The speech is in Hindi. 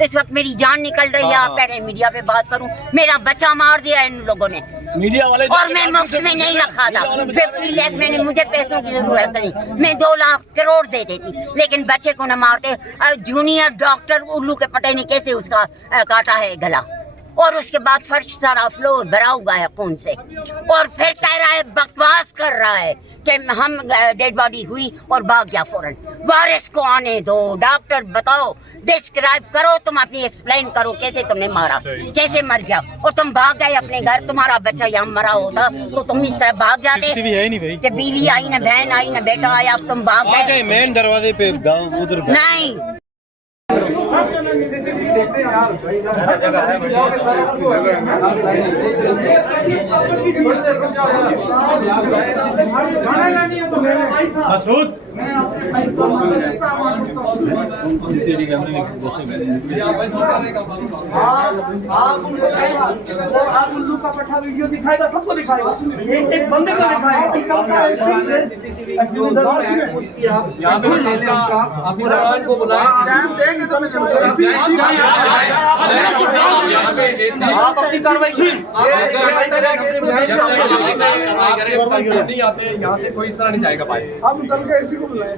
इस वक्त मेरी जान निकल रही है। आप कह रहे हैं मीडिया पे बात करूं, मेरा बच्चा मार दिया इन लोगों ने मीडिया वाले, और मैं मुफ्त में नहीं रखा था। 50 लाख मैंने, मुझे पैसों की जरूरत नहीं, मैं 2 लाख करोड़ दे देती, लेकिन बच्चे को न मारते। जूनियर डॉक्टर उल्लू के पटे ने कैसे उसका काटा है गला, और उसके बाद फर्श सारा फ्लोर भरा हुआ है खून से, और फिर कह रहा है, बकवास कर रहा है कि हम डेड बॉडी हुई और भाग गया फौरन। वारिस को आने दो, डॉक्टर बताओ, डिस्क्राइब करो, तुम अपनी एक्सप्लेन करो कैसे तुमने मारा, कैसे मर गया, और तुम भाग गए अपने घर। तुम्हारा बच्चा यहाँ मरा होता तो तुम इस तरह भाग जाते कि बीवी आई न बहन आई न बेटा आया, अब तुम भाग गए। मेन दरवाजे पे उधर नहीं मसूद आप उल्लू का पट्टा वीडियो दिखाएगा, सबको दिखाएगा, एक बंदे को आप अपनी कार्रवाई नहीं आते, यहाँ से कोई इस तरह नहीं जाएगा भाई। आप निकल के एसी को बुलाएं।